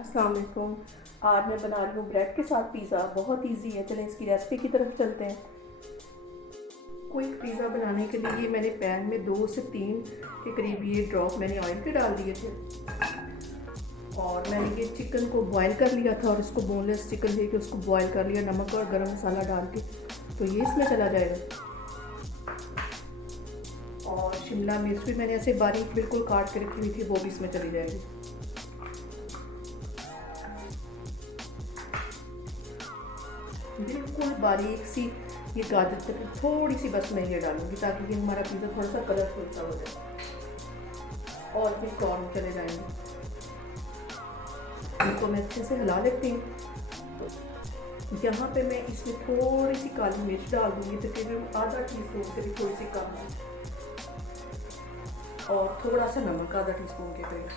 अस्सलाम वालेकुम। आज मैं बना रही हूँ ब्रेड के साथ पिज़्ज़ा। बहुत इजी है, चलें इसकी रेसिपी की तरफ चलते हैं। क्विक पिज़्ज़ा बनाने के लिए मैंने पैन में 2 से 3 के करीब ये ड्रॉप मैंने ऑयल के डाल दिए थे और मैंने ये चिकन को बॉयल कर लिया था और इसको बोनलेस चिकन लेके उसको बॉयल कर लिया नमक और गरम मसाला डाल के, तो ये इसमें चला जाएगा। और शिमला मिर्च भी मैंने ऐसे बारीक बिल्कुल काट के रखी हुई थी, वो भी इसमें चली जाएगी। बिल्कुल बारीक सी ये गाजर तक थोड़ी सी बस मैं ये डालूंगी ताकि ये हमारा पिज़्ज़ा थोड़ा सा कलरफुल सा हो जाए और फिर कॉर्न चले जाएंगे। इनको मैं अच्छे से हिला लेती हूँ। तो यहाँ पे मैं इसमें थोड़ी सी काली मिर्च डाल दूँगी, तकरीबन आधा टीस्पून से भी थोड़ी सी कम है, और थोड़ा सा नमक आधा टीस्पून के करीब,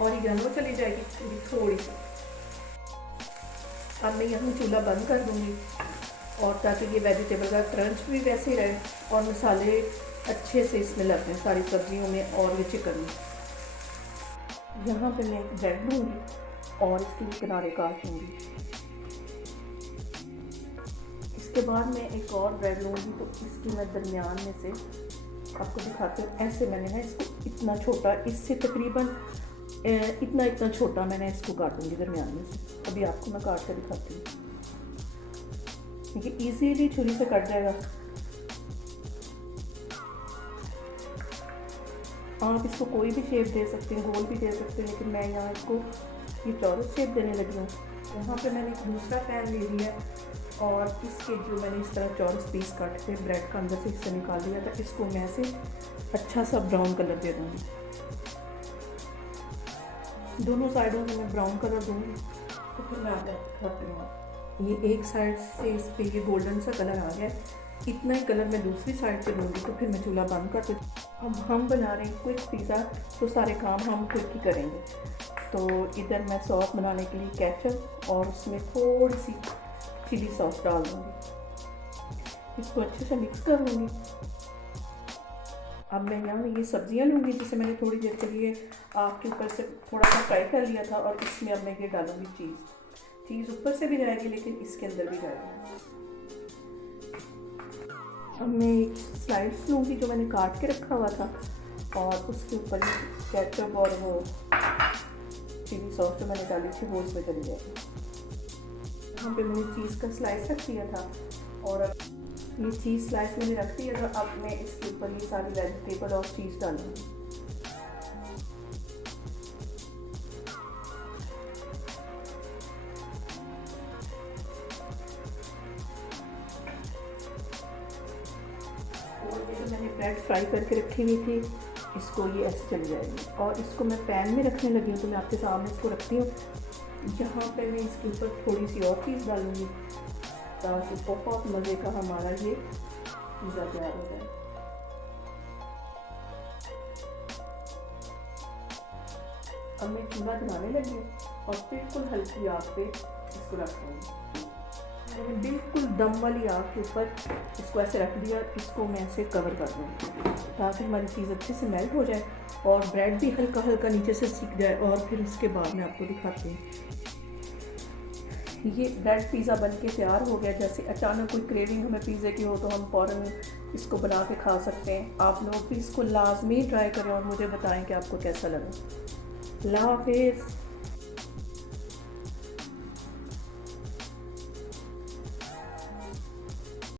और ये चली जाएगी थोड़ी सी। अब मैं यहाँ चूल्हा बंद कर दूँगी और ताकि ये वेजिटेबल का क्रंच भी वैसे ही रहे और मसाले अच्छे से इसमें लगते हैं सारी सब्जियों में और ये चिकन में। यहाँ पे मैं एक ब्रेड लूँगी और इसके किनारे काट लूँगी। इसके बाद मैं एक और ब्रेड लूँगी, तो इसकी मैं दरमियान में से आपको दिखाती हूँ। ऐसे मैंने ना इसको इतना छोटा, इससे तकरीबन इतना छोटा मैंने इसको काटूंगी दरमियान में से। अभी आपको मैं काट कर दिखाती हूँ, ये इजीली छुरी से कट जाएगा। आप इसको कोई भी शेप दे सकते हैं, गोल भी दे सकते हैं, लेकिन मैं यहाँ इसको ये चौरस शेप देने लगी हूँ। यहाँ पे मैंने एक दूसरा पैन ले लिया और इसके जो मैंने इस तरह चौरस पीस काटे थे ब्रेड का अंदर से हिस्सा निकाल दिया था, इसको मैं से अच्छा सा ब्राउन कलर दे दूँगी। दोनों साइडों में मैं ब्राउन कलर दूँगी। तो फिर मैं आगे दिखाती हूँ। ये एक साइड से इस पे ये गोल्डन सा कलर आ गया, इतना ही कलर मैं दूसरी साइड से दूँगी। तो फिर मैं चूल्हा बंद कर देती। अब हम बना रहे हैं क्विक पिज़्ज़ा, तो सारे काम हम क्विक ही करेंगे। तो इधर मैं सॉस बनाने के लिए केचप और उसमें थोड़ी सी चिली सॉस डाल दूँगी। इसको अच्छे से मिक्स कर लूँगी। अब मैं यहाँ ये सब्जियाँ लूँगी जिसे मैंने थोड़ी देर के लिए आग के ऊपर से थोड़ा सा फ्राई कर लिया था, और इसमें अब मैं ये डालूँगी चीज़ ऊपर से भी जाएगी लेकिन इसके अंदर भी जाएगी। अब मैं एक स्लाइस लूँगी जो मैंने काट के रखा हुआ था, और उसके ऊपर केचप और वो चिली सॉस जो मैंने डाली थी वो इसमें चली जाएगी। यहाँ पे मैंने चीज़ का स्लाइस रख दिया था, और अब ये चीज़ स्लाइस मैंने रख दिया था। अब मैं इसके ऊपर ये सारी वेजिटेबल और चीज़ डालूँगी। और ये जो मैंने ब्रेड फ्राई करके रखी हुई थी, इसको ये ऐसे चली जाएगी। और इसको मैं पैन में रखने लगी हूँ, तो मैं आपके सामने इसको रखती हूँ। यहाँ पे मैं इसके ऊपर थोड़ी सी और चीज़ डालूँगी ताकि बहुत मज़े का हमारा ये पिज़्ज़ा तैयार हो जाए। अब मैं चूल्हा जलाने लगी हूँ और बिल्कुल हल्की आग पे इसको रख दूँगी। मैंने बिल्कुल दम वाली आग के ऊपर इसको ऐसे रख दिया। इसको मैं ऐसे कवर कर दूँगी ताकि हमारी चीज़ अच्छे से मेल्ट हो जाए और ब्रेड भी हल्का हल्का नीचे से सीख जाए। और फिर उसके बाद मैं आपको दिखाती हूँ। ये ब्रेड पिज़्ज़ा बन के तैयार हो गया। जैसे अचानक कोई क्रेविंग हमें पिज़्ज़े की हो तो हम फ़ौरन इसको बना के खा सकते हैं। आप लोग भी इसको लाजमी ट्राई करें और मुझे बताएं कि आपको कैसा लगा। अल्लाह हाफ़िज़।